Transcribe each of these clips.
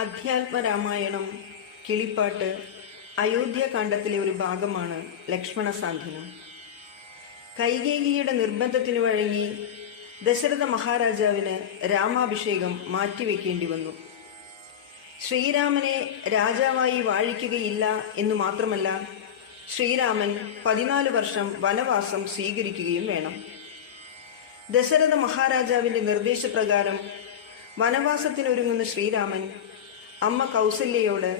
അധ്യാത്മരാമായണം കിളിപ്പാട്ട് അയോധ്യാകാന്ഡത്തിലെ ഒരു ഭാഗമാണ് ലക്ഷ്മണ സാന്ത്വനം. കൈകേയിയുടെ നിർബന്ധത്തിനു വഴങ്ങി ദശരഥ മഹാരാജാവിന് രാമാഭിഷേകം മാറ്റിവെക്കേണ്ടി വന്നു. ശ്രീരാമനെ രാജാവായി വാഴിക്കുകയില്ല എന്നു മാത്രമല്ല, ശ്രീരാമൻ 14 വർഷം വനവാസം സ്വീകരിക്കുകയും വേണം. ദശരഥ മഹാരാജാവിന്റെ നിർദ്ദേശപ്രകാരം വനവാസത്തിനൊരുങ്ങുന്ന ശ്രീരാമൻ അമ്മ കൗസല്യയോട്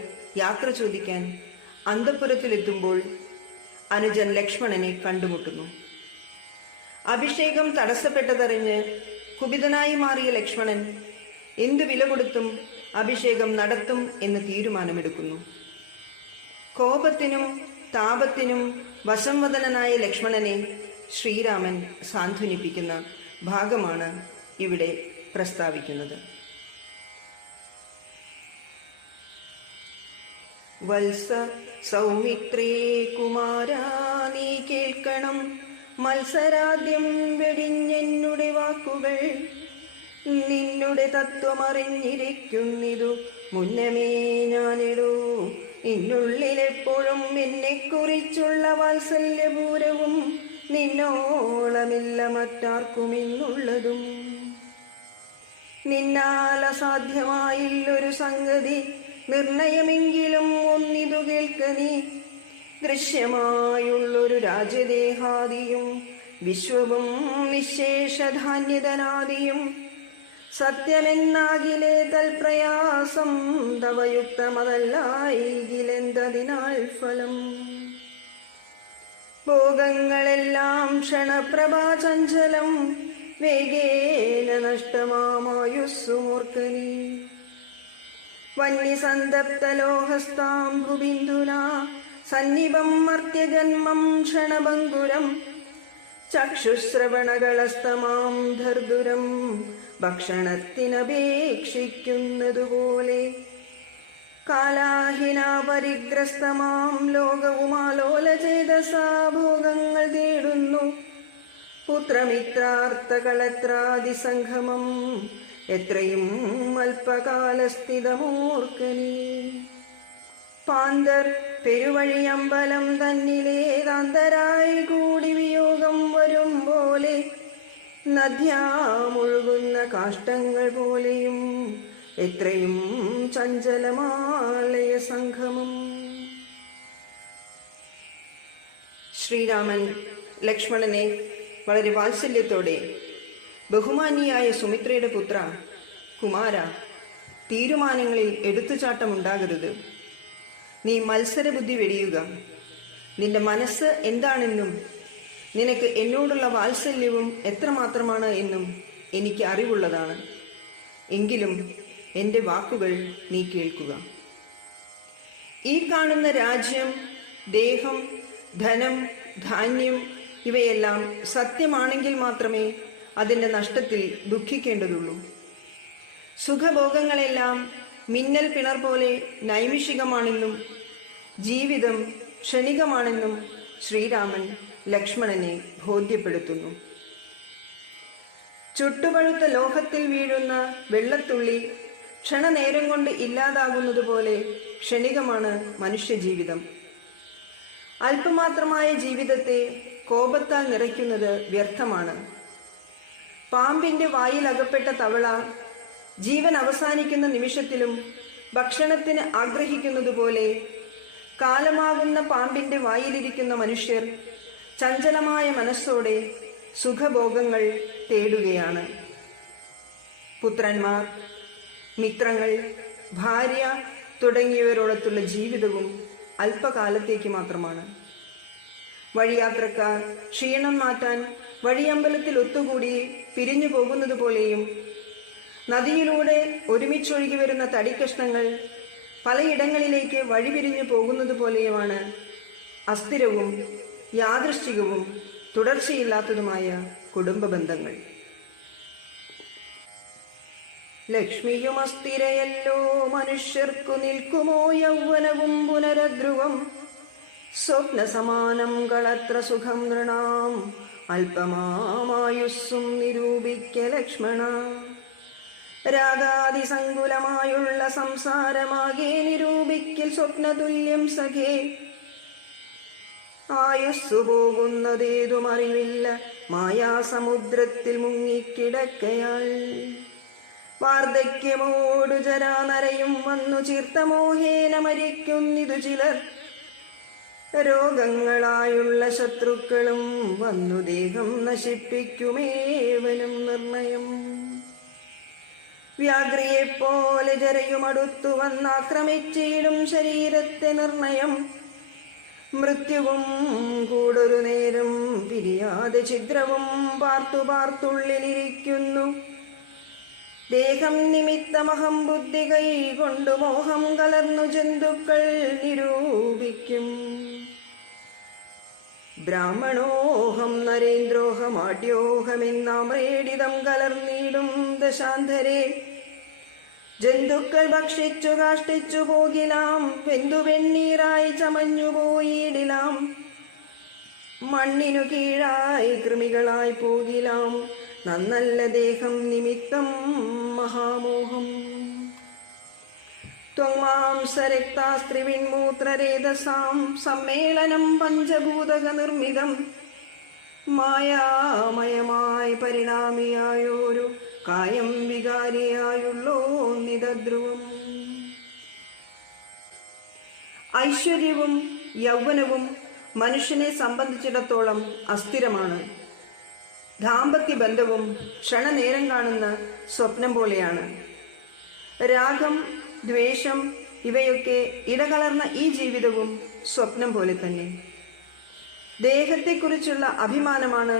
യാത്ര ചോദിക്കാൻ അന്തഃപുരത്തിലെത്തുമ്പോൾ അനുജൻ ലക്ഷ്മണനെ കണ്ടുമുട്ടുന്നു. അഭിഷേകം തടസ്സപ്പെട്ടതറിഞ്ഞ് കുപിതനായി മാറിയ ലക്ഷ്മണൻ എന്തു വില കൊടുത്തും അഭിഷേകം നടത്തും എന്ന് തീരുമാനമെടുക്കുന്നു. കോപത്തിനും താപത്തിനും വശംവദനായ ലക്ഷ്മണനെ ശ്രീരാമൻ സാന്ത്വനിപ്പിക്കുന്ന ഭാഗമാണ് ഇവിടെ പ്രസ്താവിക്കുന്നത്. വത്സ സൗമിത്രേ കുമാരാ, നീ കേൾക്കണം മത്സരാദ്യം വെടിഞ്ഞെന്നുടെ വാക്കുകൾ. നിന്നുടെ തത്വമറിഞ്ഞിരിക്കുന്നിതു മുന്നമേ ഞാനിടൂ. ഇന്നുള്ളിലെപ്പോഴും എന്നെക്കുറിച്ചുള്ള വാത്സല്യപൂരവും നിന്നോളമില്ല മറ്റാർക്കും ഇന്നുള്ളതും. നിന്നാൽ അസാധ്യമായില്ലൊരു സംഗതി, നിർണയമെങ്കിലും ഒന്നിതു കേൾക്ക നീ. ദൃശ്യമായുള്ളൊരു രാജ്യദേഹാദിയും വിശ്വവും നിശേഷധാന്യതനാദിയും സത്യമെന്നാകിലേ തൽപ്രയാസം തവയുക്തമതല്ലായികിലെന്തതിനാൽ ഫലം. ഭോഗങ്ങളെല്ലാം ക്ഷണപ്രഭാചഞ്ചലം, വേഗേന നഷ്ടമാമായുസ്സു മൂർഖനീ. വന്യസന്തപ്തലോഹസ്താം ഭുബിന്ദുനാ സന്നിപം മർത്യജന്മം ക്ഷണഭംഗുരം. ചക്ഷുശ്രവണകളസ്തമാം ധർദുരം ഭക്ഷണത്തിനപേക്ഷിക്കുന്നതുപോലെ. കാലാഹിനാ പരിഗ്രസ്തമാം ലോകവുമാലോലചേതസാ ഭോഗങ്ങൾ തേടുന്നു. പുത്രമിത്രാർത്ഥകളത്രാദിസംഗമം എത്രയും അല്പകാലസ്ഥിതമൂർക്കനീ. പാന്തർ പെരുവഴിയമ്പലം തന്നിലേതാന്തരായി കൂടി വിയോഗം വരും പോലെ, നദ്യാമൊഴുകുന്ന കാഷ്ടങ്ങൾ പോലെയും എത്രയും ചഞ്ചലമാലയ സംഗമം. ശ്രീരാമൻ ലക്ഷ്മണനെ വളരെ വാത്സല്യത്തോടെ, ബഹുമാനിയായ സുമിത്രയുടെ പുത്ര, കുമാര, തീരുമാനങ്ങളിൽ എടുത്തുചാട്ടമുണ്ടാകരുത്. നീ മത്സരബുദ്ധി വെടിയുക. നിന്റെ മനസ്സ് എന്താണെന്നും നിനക്ക് എന്നോടുള്ള വാത്സല്യവും എത്രമാത്രമാണ് എന്നും എനിക്ക് അറിവുള്ളതാണ്. എങ്കിലും എൻ്റെ വാക്കുകൾ നീ കേൾക്കുക. ഈ കാണുന്ന രാജ്യം, ദേഹം, ധനം, ധാന്യം ഇവയെല്ലാം സത്യമാണെങ്കിൽ മാത്രമേ അതിൻ്റെ നഷ്ടത്തിൽ ദുഃഖിക്കേണ്ടതുള്ളൂ. സുഖഭോഗങ്ങളെല്ലാം മിന്നൽ പിണർ പോലെ നൈമിഷികമാണെന്നും ജീവിതം ക്ഷണികമാണെന്നും ശ്രീരാമൻ ലക്ഷ്മണനെ ബോധ്യപ്പെടുത്തുന്നു. ചുട്ടുപഴുത്ത ലോഹത്തിൽ വീഴുന്ന വെള്ളത്തുള്ളി ക്ഷണനേരം കൊണ്ട് ഇല്ലാതാകുന്നതുപോലെ ക്ഷണികമാണ് മനുഷ്യജീവിതം. അല്പമാത്രമായ ജീവിതത്തെ കോപത്താൽ നിറയ്ക്കുന്നത് വ്യർത്ഥമാണ്. പാമ്പിന്റെ വായിൽ അകപ്പെട്ട തവള ജീവൻ അവസാനിക്കുന്ന നിമിഷത്തിലും ഭക്ഷണത്തിന് ആഗ്രഹിക്കുന്നതുപോലെ, കാലമാകുന്ന പാമ്പിന്റെ വായിലിരിക്കുന്ന മനുഷ്യർ ചഞ്ചലമായ മനസ്സോടെ സുഖഭോഗങ്ങൾ തേടുകയാണ്. പുത്രന്മാർ, മിത്രങ്ങൾ, ഭാര്യ തുടങ്ങിയവരോടൊത്തുള്ള ജീവിതവും അല്പകാലത്തേക്ക് മാത്രമാണ്. വഴിയാത്രക്കാർ ക്ഷീണം മാറ്റാൻ വഴിയമ്പലത്തിൽ ഒത്തുകൂടി പിരിഞ്ഞു പോകുന്നത് പോലെയും, നദിയിലൂടെ ഒരുമിച്ചൊഴുകി വരുന്ന തടിക്കഷ്ണങ്ങൾ പലയിടങ്ങളിലേക്ക് വഴിപിരിഞ്ഞു പോകുന്നത് പോലെയുമാണ് അസ്ഥിരവും യാദൃശ്ചികവും തുടർച്ചയില്ലാത്തതുമായ കുടുംബ ബന്ധങ്ങൾ. ലക്ഷ്മിയും അസ്ഥിരയല്ലോ, മനുഷ്യർക്കു നിൽക്കുമോ യൗവനവും പുനരധ്രുവം. സ്വപ്നസമാനം കളത്ര സുഖം നൃണാം, അല്പമായുസ്സും നിരൂപിക്ക ലക്ഷ്മണ. രാഗാതിസങ്കുലമായുള്ള സംസാരമാകെ നിരൂപിക്കൽ സ്വപ്നതുല്യം സഖേ. ആയുസ്സു പോകുന്നതേതും അറിവില്ല, മായാസമുദ്രത്തിൽ മുങ്ങിക്കിടക്കയാൽ. വാർദ്ധക്യമോടു ജരാനരയും വന്നു ചീർത്തമോഹേന മരിക്കുന്നിതു ചിലർ. രോഗങ്ങളായുള്ള ശത്രുക്കളും വന്നു ദേഹം നശിപ്പിക്കുമേവനും നിർണയം. വ്യാഘ്രിയെപ്പോലെ ജരയുമടുത്തു വന്നാക്രമിച്ചിടും ശരീരത്തെ നിർണയം. മൃത്യുവും കൂടൊരു നേരം പിരിയാതെ ഛിദ്രവും പാർത്തു പാർത്തുള്ളിലിരിക്കുന്നു. ദേഹം നിമിത്തമഹം ബുദ്ധി കൈകൊണ്ടു മോഹം കലർന്നു ജന്തുക്കൾ നിരൂപിക്കും. ബ്രാഹ്മണോഹം നരേന്ദ്രോഹമാട്യോഹമെന്നാമ്രേഡിതം കലർന്നിടും ദശാന്തരേ. ജന്തുക്കൾ ഭക്ഷിച്ചു കാഷ്ടിച്ചു പോകിലാം, വെന്തു വെണ്ണീറായി ചമഞ്ഞു പോയിടിലാം. മണ്ണിനു കീഴായി കൃമികളായി പോകിലാം, നന്നല്ല ദേഹം നിമിത്തം മഹാമോഹം. ത്വങ്മാംസരക്താസ്ത്രിവിൺമൂത്രരേതസാം സമ്മേളനം പഞ്ചഭൂതക നിർമ്മിതം. മായാമയമായി പരിണാമിയായോരു കായം വികാരിയായുള്ളോ നിതദ്രുവം. ഐശ്വര്യവും യൗവനവും മനുഷ്യനെ സംബന്ധിച്ചിടത്തോളം അസ്ഥിരമാണ്. ദാമ്പത്യ ബന്ധവും ക്ഷണനേരം കാണുന്ന സ്വപ്നം പോലെയാണ്. രാഗം, ദ്വേഷം ഇവയൊക്കെ ഇടകലർന്ന ഈ ജീവിതവും സ്വപ്നം പോലെ തന്നെ. ദേഹത്തെക്കുറിച്ചുള്ള അഭിമാനമാണ്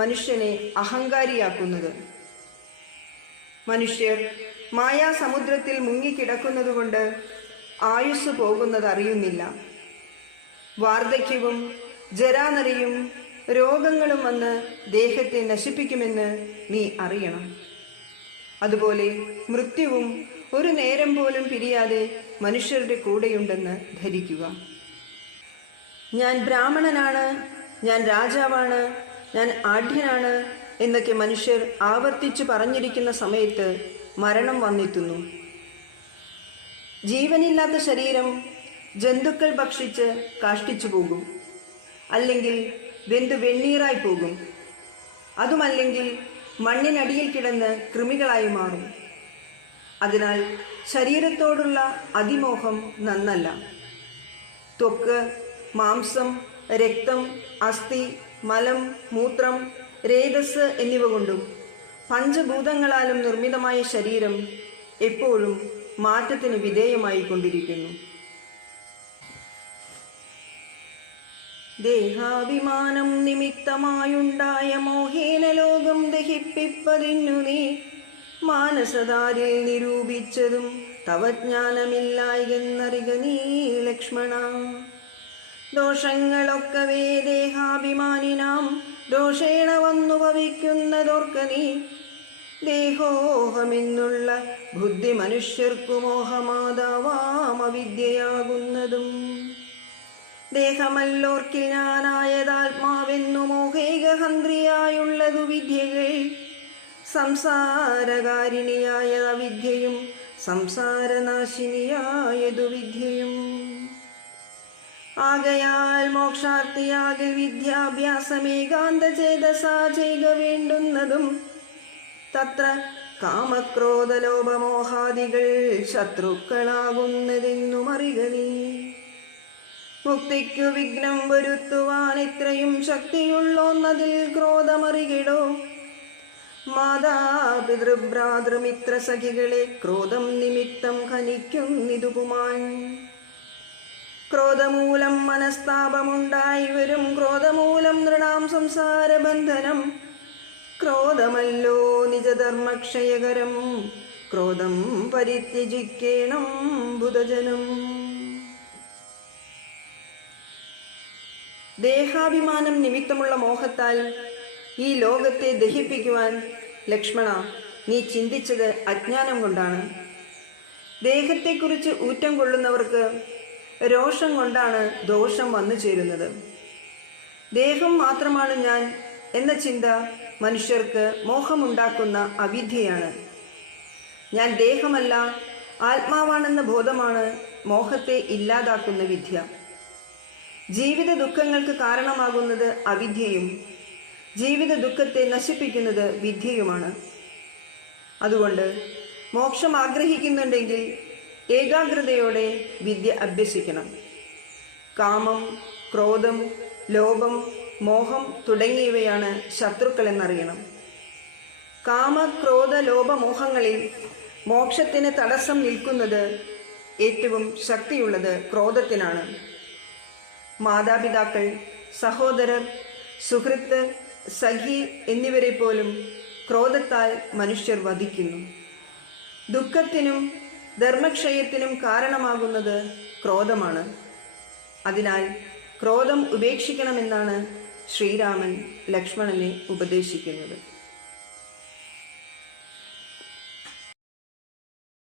മനുഷ്യനെ അഹങ്കാരിയാക്കുന്നത്. മനുഷ്യർ മായാസമുദ്രത്തിൽ മുങ്ങിക്കിടക്കുന്നതുകൊണ്ട് ആയുസ് പോകുന്നത് അറിയുന്നില്ല. വാർദ്ധക്യവും ജരാനരയും രോഗങ്ങളും വന്ന് ദേഹത്തെ നശിപ്പിക്കുമെന്ന് നീ അറിയണം. അതുപോലെ മൃത്യുവും ഒരു നേരം പോലും പിരിയാതെ മനുഷ്യരുടെ കൂടെയുണ്ടെന്ന് ധരിക്കുക. ഞാൻ ബ്രാഹ്മണനാണ്, ഞാൻ രാജാവാണ്, ഞാൻ ആഢ്യനാണ് എന്നൊക്കെ മനുഷ്യർ ആവർത്തിച്ചു പറഞ്ഞിരിക്കുന്ന സമയത്ത് മരണം വന്നെത്തുന്നു. ജീവനില്ലാത്ത ശരീരം ജന്തുക്കൾ ഭക്ഷിച്ച് കാഷ്ടിച്ചു പോകും, അല്ലെങ്കിൽ വെന്തു വെണ്ണീറായി പോകും. അതുമല്ലെങ്കിൽ മണ്ണിനടിയിൽ കിടന്ന് കൃമികളായി മാറും. അതിനാൽ ശരീരത്തോടുള്ള അതിമോഹം നന്നല്ല. ത്വക്ക്, മാംസം, രക്തം, അസ്ഥി, മലം, മൂത്രം, രേതസ് എന്നിവ കൊണ്ടും പഞ്ചഭൂതങ്ങളാലും നിർമ്മിതമായ ശരീരം എപ്പോഴും മാറ്റത്തിന് വിധേയമായി കൊണ്ടിരിക്കുന്നു. ദേഹാഭിമാനം നിമിത്തമായുണ്ടായ മോഹേന ലോകം ദഹിപ്പിപ്പതിന്നു നീ മാനസതാരിൽ നിരൂപിച്ചതും തവജ്ഞാനമില്ലായെന്നറിക നീ ലക്ഷ്മണ. ദോഷങ്ങളൊക്കവേ ദേഹാഭിമാനിനാം ദോഷേണ വന്നു ഭവിക്കുന്നതോർക്ക നീ. ദേഹോഹമെന്നുള്ള ബുദ്ധി മനുഷ്യർക്കു മോഹമാതാവാം അവിദ്യയാകുന്നതും. ദേഹമല്ലോർക്കിൽ ഞാനായതാത്മാവെന്നു മോഹേകഹന്ത്രിയായുള്ളതു വിദ്യകൾ. സംസാരകാരിണിയായ അവിദ്യയും സംസാരനാശിനിയായതു വിദ്യയും. ആകയാൽ മോക്ഷാർത്ഥിയാകൽ വിദ്യാഭ്യാസമേകാന്തചേതസാ ചെയ്ക വേണ്ടുന്നതും. തത്ര കാമക്രോധലോഭമോഹാദികൾ ശത്രുക്കളാകുന്നതെന്നും അറിക നീ. മുക്തിക്കു വിഘ്നം വരുത്തുവാൻ ഇത്രയും ശക്തിയുള്ളോന്നതിൽ ക്രോധമറികിടോ. മാതാപിതൃഭ്രാതൃമിത്ര സഖികളെ ക്രോധം നിമിത്തം ഹനിക്കുന്നിതു പുമാൻ. ക്രോധമൂലം മനസ്താപമുണ്ടായി വരും, ക്രോധമൂലം നൃണാം സംസാരബന്ധനം. ക്രോധമല്ലോ നിജധർമ്മക്ഷയകരം, ക്രോധം പരിത്യജിക്കേണം ബുധജനം. ദേഹാഭിമാനം നിമിത്തമുള്ള മോഹത്താൽ ഈ ലോകത്തെ ദഹിപ്പിക്കുവാൻ ലക്ഷ്മണ നീ ചിന്തിച്ചത് അജ്ഞാനം കൊണ്ടാണ്. ദേഹത്തെക്കുറിച്ച് ഊറ്റം കൊള്ളുന്നവർക്ക് രോഷം കൊണ്ടാണ് ദോഷം വന്നു ചേരുന്നത്. ദേഹം മാത്രമാണ് ഞാൻ എന്ന ചിന്ത മനുഷ്യർക്ക് മോഹമുണ്ടാക്കുന്ന അവിദ്യയാണ്. ഞാൻ ദേഹമല്ല ആത്മാവാണെന്ന ബോധമാണ് മോഹത്തെ ഇല്ലാതാക്കുന്ന വിദ്യ. ജീവിത ദുഃഖങ്ങൾക്ക് കാരണമാകുന്നത് അവിദ്യയും ജീവിത ദുഃഖത്തെ നശിപ്പിക്കുന്നത് വിദ്യയുമാണ്. അതുകൊണ്ട് മോക്ഷം ആഗ്രഹിക്കുന്നുണ്ടെങ്കിൽ ഏകാഗ്രതയോടെ വിദ്യ അഭ്യസിക്കണം. കാമം, ക്രോധം, ലോഭം, മോഹം തുടങ്ങിയവയാണ് ശത്രുക്കൾ എന്നറിയണം. കാമ, ക്രോധ, ലോഭമോഹങ്ങളിൽ മോക്ഷത്തിന് തടസ്സം നിൽക്കുന്നത് ഏറ്റവും ശക്തിയുള്ളത് ക്രോധത്തിനാണ്. മാതാപിതാക്കൾ, സഹോദരർ, സുഹൃത്ത്, സഖി എന്നിവരെ പോലും ക്രോധത്താൽ മനുഷ്യർ വധിക്കുന്നു. ദുഃഖത്തിനും ധർമ്മക്ഷയത്തിനും കാരണമാകുന്നത് ക്രോധമാണ്. അതിനാൽ ക്രോധം ഉപേക്ഷിക്കണമെന്നാണ് ശ്രീരാമൻ ലക്ഷ്മണനെ ഉപദേശിക്കുന്നത്.